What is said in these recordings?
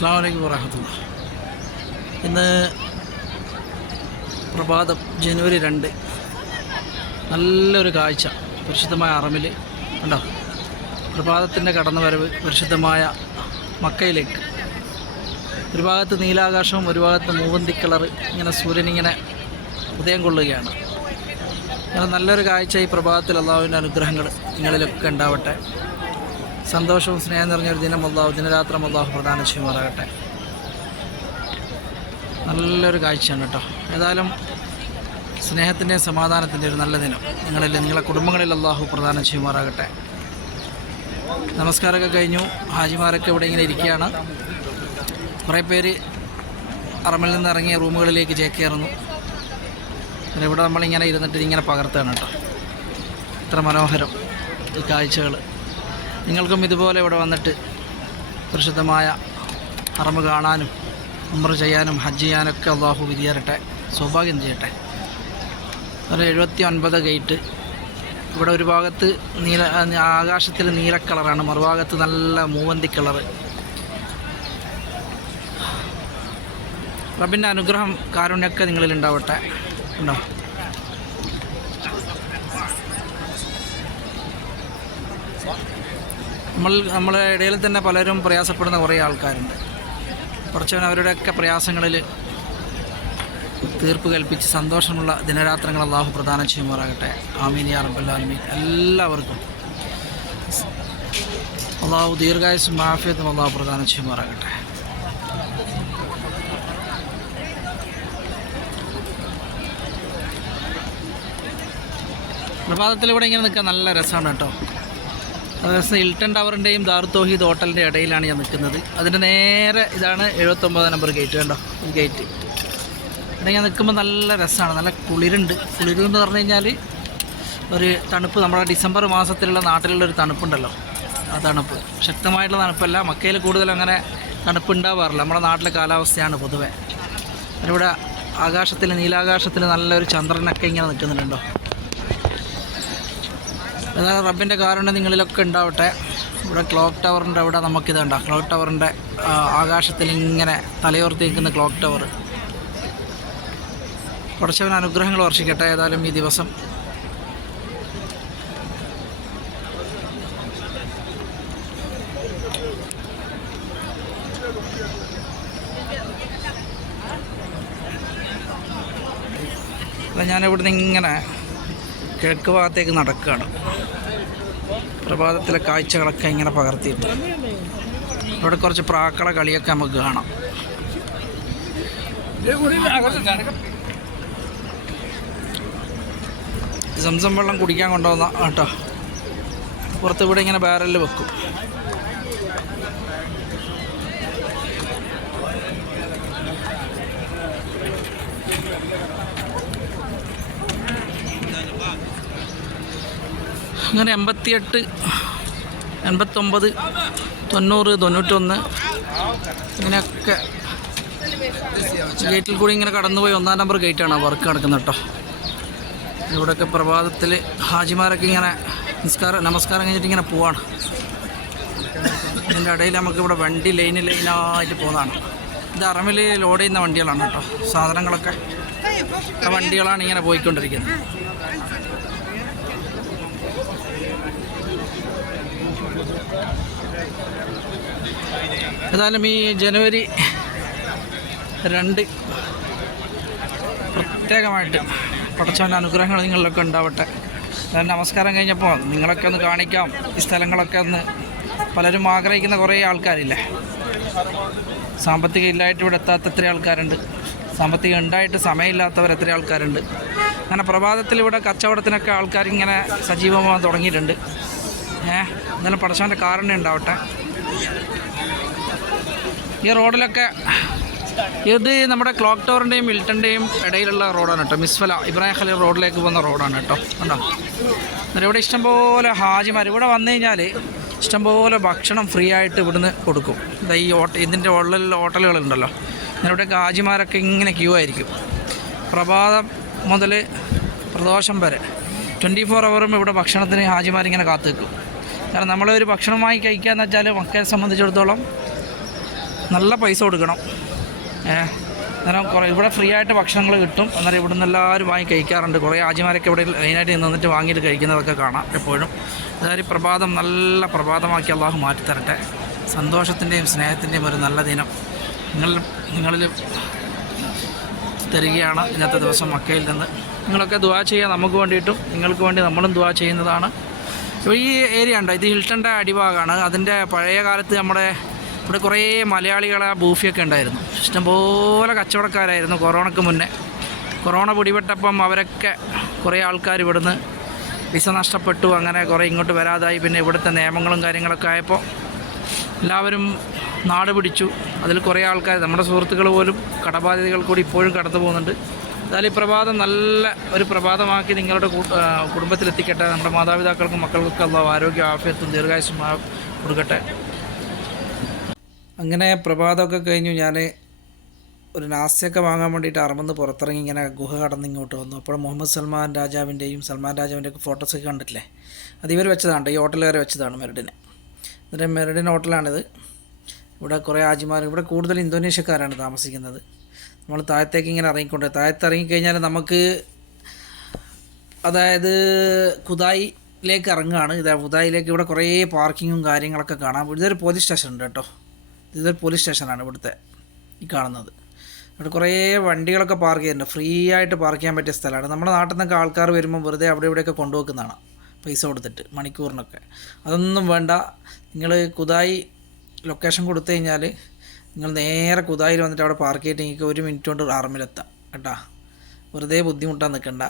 അസ്സാം വലൈക്കും ഇന്ന് പ്രഭാതം ജനുവരി രണ്ട്. നല്ലൊരു കാഴ്ച പരിശുദ്ധമായ അറമിൽ ഉണ്ടോ പ്രഭാതത്തിന്റെ കടന്നുവരവ് പരിശുദ്ധമായ മക്കയിലേക്ക്. ഒരു ഭാഗത്ത് നീലാകാശവും ഒരു ഭാഗത്ത് മൂവന്തി കളർ ഇങ്ങനെ സൂര്യനിങ്ങനെ ഉദയം കൊള്ളുകയാണ്. അങ്ങനെ നല്ലൊരു കാഴ്ച ഈ പ്രഭാതത്തിൽ അള്ളാഹുവിന്റെ അനുഗ്രഹങ്ങൾ നിങ്ങളിലൊക്കെ ഉണ്ടാവട്ടെ. സന്തോഷവും സ്നേഹം നിറഞ്ഞൊരു ദിനം അള്ളാഹു ദിനരാത്രം അള്ളാഹു പ്രദാനം ചെയ്യുമാറാകട്ടെ. നല്ലൊരു കാഴ്ചയാണ് കേട്ടോ. ഏതായാലും സ്നേഹത്തിന്റെയും സമാധാനത്തിന്റെ ഒരു നല്ല ദിനം. നിങ്ങളിൽ നിങ്ങളെ കുടുംബങ്ങളിൽ അള്ളാഹു പ്രദാനം ചെയ്യുമാറാകട്ടെ. നമസ്കാരമൊക്കെ കഴിഞ്ഞു. ഹാജിമാരൊക്കെ ഇവിടെ ഇങ്ങനെ ഇരിക്കുകയാണ്. കുറേ പേര് അറമിൽ നിന്ന് ഇറങ്ങിയ റൂമുകളിലേക്ക് ചേക്കേറുന്നു പിന്നെ ഇവിടെ നമ്മളിങ്ങനെ ഇരുന്നിട്ട് ഇങ്ങനെ പകർത്തുകയാണ് കേട്ടോ. ഇത്ര മനോഹരം ഈ കാഴ്ചകൾ. നിങ്ങൾക്കും ഇതുപോലെ ഇവിടെ വന്നിട്ട് പരിശുദ്ധമായ അറമ് കാണാനും ഉമ്ര ചെയ്യാനും ഹജ്ജ് ചെയ്യാനൊക്കെ അള്ളാഹു വിധിയരട്ടെ സൗഭാഗ്യം ചെയ്യട്ടെ. ഒരു എഴുപത്തി ഒൻപത് ഗേറ്റ്. ഇവിടെ ഒരു ഭാഗത്ത് നീല ആകാശത്തിൽ നീല കളറാണ്. മറുഭാഗത്ത് നല്ല മൂവന്തി കളറ്. റബ്ബിന്റെ അനുഗ്രഹം കാരുണ്യമൊക്കെ നിങ്ങളിൽ ഉണ്ടാവട്ടെ ഉണ്ടോ? നമ്മൾ നമ്മളെ ഇടയിൽ തന്നെ പലരും പ്രയാസപ്പെടുന്ന കുറേ ആൾക്കാരുണ്ട്. കുറച്ചവൻ അവരുടെയൊക്കെ പ്രയാസങ്ങളിൽ തീർപ്പ് കൽപ്പിച്ച് സന്തോഷമുള്ള ദിനരാത്രങ്ങൾ അള്ളാഹു പ്രദാനം ചെയ്യുമാറാകട്ടെ. ആമീൻ യാ എല്ലാവർക്കും അള്ളാഹു ദീർഘായുസും മാഫിയത്തും അള്ളാഹു പ്രദാനം ചെയ്യുമാറാകട്ടെ. പ്രഭാതത്തിലൂടെ ഇങ്ങനെ നിൽക്കാൻ നല്ല രസമാണ് കേട്ടോ. രസം ഇൽട്ടൺ ടവറിന്റെയും ദാർ തോഹീദ് ഹോട്ടലിന്റെ ഇടയിലാണ് ഞാൻ നിൽക്കുന്നത്. അതിന്റെ നേരെ ഇതാണ് എഴുപത്തൊമ്പത് നമ്പർ ഗേറ്റ് കണ്ടോ? ഈ ഗേറ്റ് ഇവിടെ ഞാൻ നിൽക്കുമ്പോൾ നല്ല രസമാണ് നല്ല കുളിരുണ്ട്. കുളിര് എന്ന് പറഞ്ഞു കഴിഞ്ഞാൽ ഒരു തണുപ്പ് നമ്മുടെ ഡിസംബർ മാസത്തിലുള്ള നാട്ടിലുള്ള ഒരു തണുപ്പുണ്ടല്ലോ. ആ തണുപ്പ്. ശക്തമായിട്ടുള്ള തണുപ്പല്ല മക്കയിൽ കൂടുതൽ അങ്ങനെ തണുപ്പ് ഉണ്ടാവാറില്ല നമ്മുടെ നാട്ടിലെ കാലാവസ്ഥയാണ് പൊതുവേ. ഇവിടെ ആകാശത്തിൽ നീലാകാശത്തിൽ നല്ലൊരു ചന്ദ്രനൊക്കെ ഇങ്ങനെ നിൽക്കുന്നുണ്ടോ എന്നാലും റബ്ബിന്റെ കാരുണ്യം നിങ്ങളിലൊക്കെ ഉണ്ടാവട്ടെ. ഇവിടെ ക്ലോക്ക് ടവറിന്റെ അവിടെ നമുക്കിതുണ്ടോ ക്ലോക്ക് ടവറിന്റെ ആകാശത്തിൽ ഇങ്ങനെ തലയോർത്തി നിൽക്കുന്ന ക്ലോക്ക് ടവർ കുറച്ചവൻ അനുഗ്രഹങ്ങൾ വർഷിക്കട്ടെ ഏതായാലും ഈ ദിവസം. ഞാനിവിടുന്ന് ഇങ്ങനെ കിഴക്ക് ഭാഗത്തേക്ക് നടക്കുകയാണ്. പ്രഭാതത്തിലെ കാഴ്ചകളൊക്കെ ഇങ്ങനെ പകർത്തിയിട്ട്. ഇവിടെ കുറച്ച് പ്രാക്കള കളിയൊക്കെ നമുക്ക് കാണാം. സംസം വെള്ളം കുടിക്കാൻ കൊണ്ടുവന്ന കേട്ടോ. പുറത്ത് ഇവിടെ ഇങ്ങനെ ബാരലിൽ വെക്കും. അങ്ങനെ എൺപത്തിയെട്ട് എൺപത്തൊമ്പത് തൊണ്ണൂറ് തൊണ്ണൂറ്റൊന്ന് ഇങ്ങനെയൊക്കെ ഗേറ്റിൽ കൂടി ഇങ്ങനെ കടന്നുപോയി. ഒന്നാം നമ്പർ ഗേറ്റാണ് വർക്ക് നടക്കുന്നത് കേട്ടോ ഇവിടെയൊക്കെ പ്രഭാതത്തിൽ ഹാജിമാരൊക്കെ ഇങ്ങനെ നിസ്കാരം നമസ്കാരം കഴിഞ്ഞിട്ട് ഇങ്ങനെ പോവാണ്. ഇതിന്റെ ഇടയിൽ നമുക്കിവിടെ വണ്ടി ലൈന് ലൈനായിട്ട് പോകുന്നതാണ്. ഇത് അറമിൽ ലോഡ് ചെയ്യുന്ന വണ്ടികളാണ് കേട്ടോ സാധനങ്ങളൊക്കെ. വണ്ടികളാണ് ഇങ്ങനെ പോയിക്കൊണ്ടിരിക്കുന്നത്. ഏതായാലും ഈ ജനുവരി രണ്ട് പ്രത്യേകമായിട്ട് പടച്ചവന്റെ അനുഗ്രഹങ്ങൾ നിങ്ങളിലൊക്കെ ഉണ്ടാവട്ടെ. ഞാൻ നമസ്കാരം കഴിഞ്ഞപ്പോൾ നിങ്ങളൊക്കെ ഒന്ന് കാണിക്കാം. ഈ സ്ഥലങ്ങളൊക്കെ ഒന്ന് പലരും ആഗ്രഹിക്കുന്ന കുറേ ആൾക്കാരില്ലേ? സാമ്പത്തികം ഇല്ലായിട്ട് ഇവിടെ എത്താത്ത എത്ര ആൾക്കാരുണ്ട്? സാമ്പത്തികം ഉണ്ടായിട്ട് സമയമില്ലാത്തവർ എത്ര ആൾക്കാരുണ്ട്? അങ്ങനെ പ്രഭാതത്തിൽ ഇവിടെ കച്ചവടത്തിനൊക്കെ ആൾക്കാർ ഇങ്ങനെ സജീവമാകാൻ തുടങ്ങിയിട്ടുണ്ട്. ഏഹ് എന്നാലും പടച്ചവന്റെ കാരണം ഉണ്ടാവട്ടെ. ഈ റോഡിലൊക്കെ ഇത് നമ്മുടെ ക്ലോക്ക് ടവറിന്റെയും മിൽട്ടന്റെയും ഇടയിലുള്ള റോഡാണ് കേട്ടോ. മിസ്ഫല ഇബ്രാഹിം ഖലീൽ റോഡിലേക്ക് പോകുന്ന റോഡാണ് കേട്ടോ. കണ്ടോ? എന്നാൽ ഇവിടെ ഇഷ്ടംപോലെ ഹാജിമാർ ഇവിടെ വന്നു കഴിഞ്ഞാൽ ഇഷ്ടംപോലെ ഭക്ഷണം ഫ്രീ ആയിട്ട് ഇവിടുന്ന് കൊടുക്കും. ഇതാ ഈ ഓട്ട ഇതിന്റെ ഉള്ളിൽ ഹോട്ടലുകളുണ്ടല്ലോ. ഇവിടെ ഹാജിമാരൊക്കെ ഇങ്ങനെ ക്യൂ ആയിരിക്കും. പ്രഭാതം മുതൽ പ്രദോഷം വരെ. ട്വന്റി ഫോർ അവറും ഇവിടെ ഭക്ഷണത്തിന് ഹാജിമാരിങ്ങനെ കാത്തു നിൽക്കും കാരണം നമ്മളൊരു ഭക്ഷണമായി കഴിക്കുക എന്ന് വെച്ചാൽ മക്കളെ സംബന്ധിച്ചിടത്തോളം നല്ല പൈസ കൊടുക്കണം. ഏ അന്നേരം കുറേ ഇവിടെ ഫ്രീ ആയിട്ട് ഭക്ഷണങ്ങൾ കിട്ടും. അന്നേരം ഇവിടെ നിന്ന് എല്ലാവരും വാങ്ങി കഴിക്കാറുണ്ട്. കുറേ ആജിമാരൊക്കെ ഇവിടെ മെയിനായിട്ട് നിന്നിട്ട് വാങ്ങിയിട്ട് കഴിക്കുന്നതൊക്കെ കാണാം എപ്പോഴും. അതായത് പ്രഭാതം നല്ല പ്രഭാതമാക്കി അള്ളാഹു മാറ്റിത്തരട്ടെ സന്തോഷത്തിന്റെയും സ്നേഹത്തിന്റെയും ഒരു നല്ല ദിനം നിങ്ങൾ നിങ്ങളിൽ തരികയാണ് ഇന്നത്തെ ദിവസം മക്കയിൽ നിന്ന്. നിങ്ങളൊക്കെ ദുവാ ചെയ്യുക നമുക്ക് വേണ്ടിയിട്ടും നിങ്ങൾക്ക് വേണ്ടി നമ്മളും ദുവാ ചെയ്യുന്നതാണ്. ഇപ്പോൾ ഈ ഏരിയ ഉണ്ട്? ഇത് ഹിൽട്ടന്റെ അടിഭാഗമാണ് അതിന്റെ പഴയ കാലത്ത് നമ്മുടെ ഇവിടെ കുറേ മലയാളികളെ ബൂഫിയൊക്കെ ഉണ്ടായിരുന്നു. ഇഷ്ടംപോലെ കച്ചവടക്കാരായിരുന്നു കൊറോണയ്ക്ക് മുന്നേ. കൊറോണ പിടിപെട്ടപ്പം അവരൊക്കെ കുറേ ആൾക്കാർ ഇവിടുന്ന് വിസ നഷ്ടപ്പെട്ടു. അങ്ങനെ കുറേ ഇങ്ങോട്ട് വരാതായി. പിന്നെ ഇവിടുത്തെ നിയമങ്ങളും കാര്യങ്ങളൊക്കെ ആയപ്പോൾ എല്ലാവരും നാട് പിടിച്ചു. അതിൽ കുറേ ആൾക്കാർ നമ്മുടെ സുഹൃത്തുക്കൾ പോലും കടബാധ്യതകൾ കൂടി ഇപ്പോഴും കടന്നു പോകുന്നുണ്ട് എന്തായാലും ഈ പ്രഭാതം നല്ല ഒരു പ്രഭാതമാക്കി നിങ്ങളുടെ കുടുംബത്തിലെത്തിക്കട്ടെ. നമ്മുടെ മാതാപിതാക്കൾക്കും മക്കൾക്കൊക്കെ അള്ളാഹു ആരോഗ്യ ആഫ്യത്തും ദീർഘായുസും കൊടുക്കട്ടെ. അങ്ങനെ പ്രഭാതമൊക്കെ കഴിഞ്ഞു. ഞാൻ ഒരു നാസ്യൊക്കെ വാങ്ങാൻ വേണ്ടിയിട്ട് അറുമെന്ന് പുറത്തിറങ്ങി ഇങ്ങനെ ഗുഹ കടന്ന് ഇങ്ങോട്ട് വന്നു. അപ്പോൾ മുഹമ്മദ് സൽമാൻ രാജാവിന്റെയും സൽമാൻ രാജാവിന്റെ ഒക്കെ ഫോട്ടോസൊക്കെ കണ്ടിട്ടില്ലേ? അത് ഇവർ വെച്ചതാണ്. ഈ ഹോട്ടലുകാർ വെച്ചതാണ് മെറിഡിന്. എന്നിട്ട് മെറിഡിൻ ഹോട്ടലാണിത്. ഇവിടെ കുറേ ആജിമാർ ഇവിടെ കൂടുതൽ ഇന്തോനേഷ്യക്കാരാണ് താമസിക്കുന്നത്. നമ്മൾ താഴത്തേക്ക് ഇങ്ങനെ ഇറങ്ങിക്കൊണ്ട് താഴത്ത് ഇറങ്ങിക്കഴിഞ്ഞാൽ നമുക്ക് അതായത് കുതായിലേക്ക് ഇറങ്ങുകയാണ്. ഇതാ കുതായിലേക്ക് ഇവിടെ കുറേ പാർക്കിങ്ങും കാര്യങ്ങളൊക്കെ കാണാം. ഇതൊരു പോലീസ് സ്റ്റേഷൻ ഉണ്ട് കേട്ടോ. ഇതൊരു പോലീസ് സ്റ്റേഷനാണ് ഇവിടുത്തെ ഈ കാണുന്നത്. ഇവിടെ കുറേ വണ്ടികളൊക്കെ പാർക്ക് ചെയ്യുന്നുണ്ട്. ഫ്രീ ആയിട്ട് പാർക്ക് ചെയ്യാൻ പറ്റിയ സ്ഥലമാണ്. നമ്മുടെ നാട്ടിൽ നിന്നൊക്കെ ആൾക്കാർ വരുമ്പോൾ വെറുതെ അവിടെ ഇവിടെയൊക്കെ കൊണ്ടുവെക്കുന്നതാണ്. പൈസ കൊടുത്തിട്ട് മണിക്കൂറിനൊക്കെ. അതൊന്നും വേണ്ട. നിങ്ങൾ കുതായി ലൊക്കേഷൻ കൊടുത്തു കഴിഞ്ഞാൽ നിങ്ങൾ നേരെ കുതായിൽ വന്നിട്ട് അവിടെ പാർക്ക് ചെയ്തിട്ട് നിങ്ങൾക്ക് ഒരു മിനിറ്റ് കൊണ്ട് ആർമിലെത്താം കേട്ടോ? വെറുതെ ബുദ്ധിമുട്ടാൻ നിൽക്കണ്ട.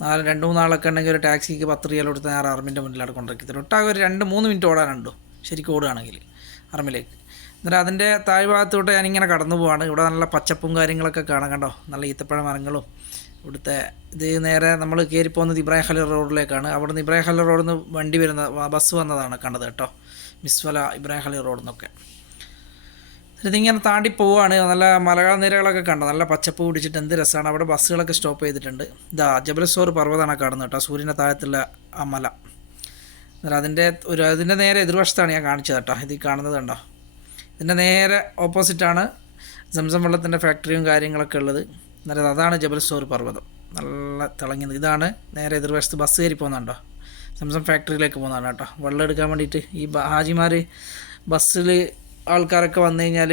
നാല് രണ്ട് മൂന്ന് ആളൊക്കെ ഉണ്ടെങ്കിൽ ഒരു ടാക്സിക്ക് പത്ത് റിയൽ കൊടുത്ത് ഞാൻ ആർമിന്റെ മുന്നിലാണ് കൊണ്ടിറക്കി തരും ഒട്ടാകെ ഒരു രണ്ട് മൂന്ന് മിനിറ്റ് ഓടാനുണ്ടോ? ശരിക്കും ഓടുകയാണെങ്കിൽ ആർമിലേക്ക് എന്നിട്ട് അതിന്റെ താഴ്ഭാഗത്തോട്ട് ഞാനിങ്ങനെ കടന്നു പോവാണ്. ഇവിടെ നല്ല പച്ചപ്പും കാര്യങ്ങളൊക്കെ കാണാൻ കണ്ടോ? നല്ല ഈത്തപ്പഴ മരങ്ങളും ഇവിടുത്തെ ഇത് നേരെ നമ്മൾ കയറി പോകുന്നത് ഇബ്രാഹിം ഹലർ റോഡിലേക്കാണ്. അവിടെ നിന്ന് ഇബ്രാഹിം ഹലർ റോഡിൽ നിന്ന് വണ്ടി വരുന്ന ബസ് വന്നതാണ് കണ്ടത് കേട്ടോ. മിസ്വല ഇബ്രാഹിം ഹലർ റോഡിൽ നിന്നൊക്കെ ഇതിങ്ങനെ താണ്ടി പോവുകയാണ് നല്ല മലകള നിരകളൊക്കെ കണ്ടോ? നല്ല പച്ചപ്പ് പിടിച്ചിട്ട് എന്ത് രസമാണ് അവിടെ ബസ്സുകളൊക്കെ സ്റ്റോപ്പ് ചെയ്തിട്ടുണ്ട്. ഇതാ ജബലസോർ പർവതമാണ് കാണുന്നത് കേട്ടോ. സൂര്യന്റെ താഴത്തുള്ള ആ മല. എന്നാൽ അതിന്റെ ഒരു അതിന്റെ നേരെ എതിർവശത്താണ് ഞാൻ കാണിച്ചത് കേട്ടോ. ഇത് കാണുന്നത് കണ്ടോ? ഇതിന്റെ നേരെ ഓപ്പോസിറ്റാണ് സംസം വെള്ളത്തിന്റെ ഫാക്ടറിയും കാര്യങ്ങളൊക്കെ ഉള്ളത്. അന്നേരം അതാണ് ജബൽസോർ പർവതം. നല്ല തിളങ്ങുന്നത്. ഇതാണ് നേരെ എതിർവശത്ത് ബസ് കയറി പോകുന്നുണ്ടോ സംസം ഫാക്ടറിയിലേക്ക് പോകുന്നതാണ് കേട്ടോ. വെള്ളം എടുക്കാൻ വേണ്ടിയിട്ട് ഈ ഹാജിമാർ ബസ്സിൽ ആൾക്കാരൊക്കെ വന്നു കഴിഞ്ഞാൽ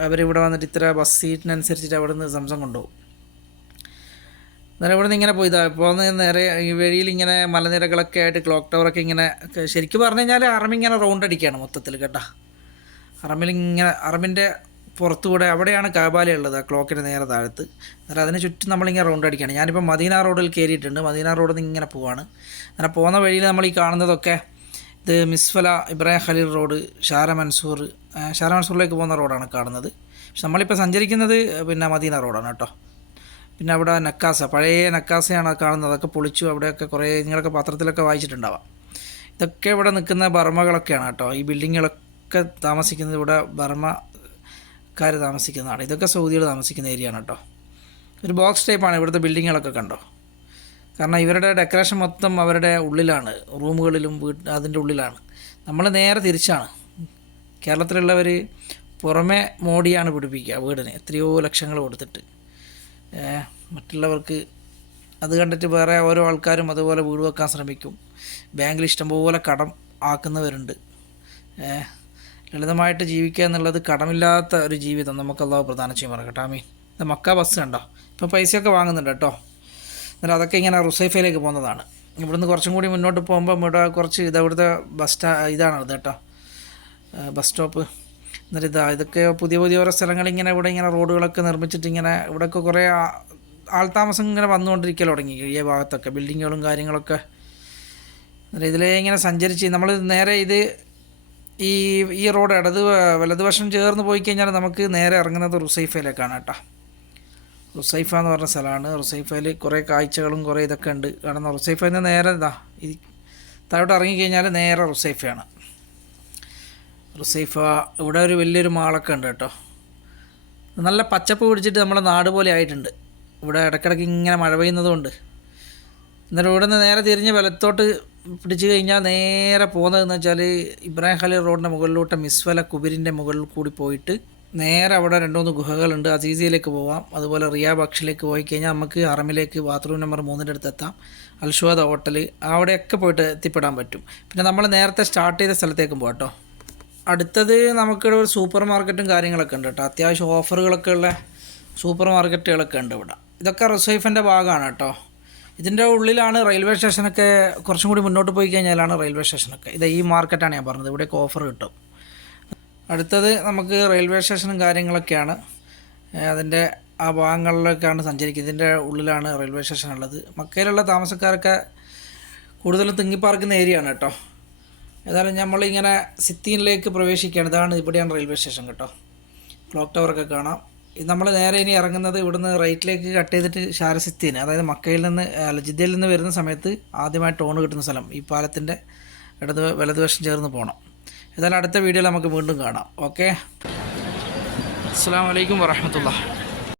അവരിവിടെ വന്നിട്ട് ഇത്ര ബസ് സീറ്റിനനുസരിച്ചിട്ട് അവിടെ നിന്ന് സംസം കൊണ്ടുപോകും. അന്നേരം ഇവിടെ നിന്ന് ഇങ്ങനെ പോയി പോകുന്ന നേരെ ഈ വഴിയിൽ ഇങ്ങനെ മലനിരകളൊക്കെ ആയിട്ട് ക്ലോക്ക് ടവറൊക്കെ ഇങ്ങനെ ശരിക്കും പറഞ്ഞു കഴിഞ്ഞാൽ അറമി ഇങ്ങനെ റൗണ്ട് അടിക്കുകയാണ് മൊത്തത്തിൽ കേട്ടോ. അറമിൽ ഇങ്ങനെ അറമിന്റെ പുറത്തുകൂടെ അവിടെയാണ് കാബാല ഉള്ളത് ആ ക്ലോക്കിന്റെ നേരെ താഴത്ത്. അന്നേരം അതിന് ചുറ്റും നമ്മളിങ്ങനെ റൗണ്ട് അടിക്കുകയാണ് ഞാനിപ്പോൾ മദീന റോഡിൽ കയറിയിട്ടുണ്ട് മദീന റോഡിൽ നിന്ന് ഇങ്ങനെ പോവാണ്. അങ്ങനെ പോകുന്ന വഴിയിൽ നമ്മൾ ഈ കാണുന്നതൊക്കെ ഇത് Misfalah Ibrahim Khalil road Shara Mansour Shara മൻസൂറിലേക്ക് പോകുന്ന റോഡാണ് കാണുന്നത്. പക്ഷെ നമ്മളിപ്പോൾ സഞ്ചരിക്കുന്നത് പിന്നെ മദീന റോഡാണ് കേട്ടോ. പിന്നെ അവിടെ നക്കാസ പഴയ നക്കാസയാണ് കാണുന്നത്. അതൊക്കെ പൊളിച്ചു അവിടെയൊക്കെ കുറേ നിങ്ങളൊക്കെ പത്രത്തിലൊക്കെ വായിച്ചിട്ടുണ്ടാവാം. ഇതൊക്കെ ഇവിടെ നിൽക്കുന്ന ബർമകളൊക്കെയാണ് കേട്ടോ. ഈ ബിൽഡിങ്ങുകളൊക്കെ താമസിക്കുന്നത് ഇവിടെ ബർമ്മക്കാർ താമസിക്കുന്നതാണ്. ഇതൊക്കെ സൗദികൾ താമസിക്കുന്ന ഏരിയയാണ് കേട്ടോ. ഒരു ബോക്സ് ടൈപ്പാണ് ഇവിടുത്തെ ബിൽഡിങ്ങുകളൊക്കെ കണ്ടോ. കാരണം ഇവരുടെ ഡെക്കറേഷൻ മൊത്തം അവരുടെ ഉള്ളിലാണ്. റൂമുകളിലും വീട്ട് അതിന്റെ ഉള്ളിലാണ്. നമ്മൾ നേരെ തിരിച്ചാണ്. കേരളത്തിലുള്ളവർ പുറമെ മോടിയാണ് പിടിപ്പിക്കുക വീടിന്. എത്രയോ ലക്ഷങ്ങൾ കൊടുത്തിട്ട്. മറ്റുള്ളവർക്ക് അത് കണ്ടിട്ട് വേറെ ഓരോ ആൾക്കാരും അതുപോലെ വീട് വെക്കാൻ ശ്രമിക്കും. ബാങ്കിൽ ഇഷ്ടംപോലെ കടം ആക്കുന്നവരുണ്ട്. ലളിതമായിട്ട് ജീവിക്കുക എന്നുള്ളത് കടമില്ലാത്ത ഒരു ജീവിതം നമുക്ക് അള്ളാഹു പ്രധാനം ചെയ്യും. പറയട്ടെ. ആമീൻ. ഇത് മക്ക ബസ് കണ്ടോ? ഇപ്പോൾ പൈസയൊക്കെ വാങ്ങുന്നുണ്ട് കേട്ടോ. എന്നിട്ട് അതൊക്കെ ഇങ്ങനെ റുസൈഫയിലേക്ക് പോകുന്നതാണ്. ഇവിടുന്ന് കുറച്ചും കൂടി മുന്നോട്ട് പോകുമ്പോൾ ഇവിടെ കുറച്ച് ഇത് ഇവിടുത്തെ ബസ് സ്റ്റാ ഇതാണ് ഇത് കേട്ടോ. Bus stop. എന്നിട്ട് ഇതാ ഇതൊക്കെ പുതിയ പുതിയ ഓരോ സ്ഥലങ്ങൾ ഇങ്ങനെ ഇവിടെ ഇങ്ങനെ റോഡുകളൊക്കെ നിർമ്മിച്ചിട്ട് ഇങ്ങനെ ഇവിടെയൊക്കെ കുറേ ആൾതാമസം ഇങ്ങനെ വന്നുകൊണ്ടിരിക്കൽ തുടങ്ങി ഈ ഭാഗത്തൊക്കെ ബിൽഡിങ്ങുകളും കാര്യങ്ങളൊക്കെ. എന്നിട്ട് ഇതിലേ ഇങ്ങനെ സഞ്ചരിച്ച് നമ്മൾ നേരെ ഇത് ഈ ഈ റോഡ് ഇടത് വലതുവശം ചേർന്ന് പോയി കഴിഞ്ഞാൽ നമുക്ക് നേരെ ഇറങ്ങുന്നത് റുസൈഫയിലേക്കാണ് കേട്ടോ. റുസൈഫ എന്ന് പറഞ്ഞ സ്ഥലമാണ്. റുസൈഫയിൽ കുറേ കാഴ്ചകളും കുറേ ഇതൊക്കെ ഉണ്ട്. കാരണം റുസൈഫയിൽ നേരെ ഇതാ ഈ താഴോട്ട് ഇറങ്ങിക്കഴിഞ്ഞാൽ നേരെ റുസൈഫയാണ്. റുസൈഫ ഇവിടെ ഒരു വലിയൊരു മാളൊക്കെ ഉണ്ട് കേട്ടോ. നല്ല പച്ചപ്പ് പിടിച്ചിട്ട് നമ്മുടെ നാട് പോലെ ആയിട്ടുണ്ട്. ഇവിടെ ഇടയ്ക്കിടയ്ക്ക് ഇങ്ങനെ മഴ പെയ്യുന്നതുകൊണ്ട്. എന്നിട്ട് ഇവിടെ നിന്ന് നേരെ തിരിഞ്ഞ് വലത്തോട്ട് പിടിച്ചു കഴിഞ്ഞാൽ നേരെ പോകുന്നതെന്ന് വെച്ചാൽ ഇബ്രാഹിം ഖലീൽ റോഡിന്റെ മുകളിലോട്ട് മിസ്വല കുബിരിന്റെ മുകളിൽ കൂടി പോയിട്ട് നേരെ അവിടെ രണ്ട് മൂന്ന് ഗുഹകളുണ്ട്. അസീസിയിലേക്ക് പോവാം. അതുപോലെ റിയാ ബക്ഷിലേക്ക് പോയി കഴിഞ്ഞാൽ നമുക്ക് അറമിലേക്ക് ബാത്റൂം നമ്പർ മൂന്നിന്റെ അടുത്ത് എത്താം. Al Shuhada hotel. അവിടെയൊക്കെ പോയിട്ട് എത്തിപ്പെടാൻ പറ്റും. പിന്നെ നമ്മൾ നേരത്തെ സ്റ്റാർട്ട് ചെയ്ത സ്ഥലത്തേക്കും പോകാം കേട്ടോ. അടുത്തത് നമുക്കിവിടെ ഒരു സൂപ്പർ മാർക്കറ്റും കാര്യങ്ങളൊക്കെ ഉണ്ട് കേട്ടോ. അത്യാവശ്യം ഓഫറുകളൊക്കെ ഉള്ള സൂപ്പർ മാർക്കറ്റുകളൊക്കെ ഉണ്ട് ഇവിടെ. ഇതൊക്കെ റിസൈഫിന്റെ ഭാഗമാണ് കേട്ടോ. ഇതിന്റെ ഉള്ളിലാണ് റെയിൽവേ സ്റ്റേഷനൊക്കെ കുറച്ചും കൂടി മുന്നോട്ട് പോയി കഴിഞ്ഞാലാണ് റെയിൽവേ സ്റ്റേഷനൊക്കെ. ഇത് ഈ മാർക്കറ്റാണ് ഞാൻ പറഞ്ഞത്. ഇവിടെയൊക്കെ ഓഫർ കിട്ടും. അടുത്തത് നമുക്ക് റെയിൽവേ സ്റ്റേഷനും കാര്യങ്ങളൊക്കെയാണ്. അതിന്റെ ആ ഭാഗങ്ങളിലൊക്കെയാണ് സഞ്ചരിക്കുന്നത്. ഇതിന്റെ ഉള്ളിലാണ് റെയിൽവേ സ്റ്റേഷൻ ഉള്ളത്. മക്കയിലുള്ള താമസക്കാരൊക്കെ കൂടുതലും തിങ്ങിപ്പാർക്കുന്ന ഏരിയ ആണ് കേട്ടോ. ഏതായാലും നമ്മളിങ്ങനെ സിറ്റിയിലേക്ക് പ്രവേശിക്കുകയാണ്. ഇതാണ് ഇവിടെയാണ് റെയിൽവേ സ്റ്റേഷൻ കേട്ടോ. ക്ലോക്ക് ടവറൊക്കെ കാണാം. ഇത് നമ്മൾ നേരെ ഇനി ഇറങ്ങുന്നത് ഇവിടുന്ന് റൈറ്റിലേക്ക് കട്ട് ചെയ്തിട്ട് ഷാരസിത്തീന് അതായത് മക്കയിൽ നിന്ന് അല്ല നിന്ന് വരുന്ന സമയത്ത് ആദ്യമായി ടോൺ കിട്ടുന്ന സ്ഥലം ഈ പാലത്തിന്റെ ഇടത് വലതുവശം ചേർന്ന് പോകണം ഏതായാലും അടുത്ത വീഡിയോയിൽ നമുക്ക് വീണ്ടും കാണാം. ഓക്കെ അസ്സാം വലൈക്കും വറഹമത്തുള്ള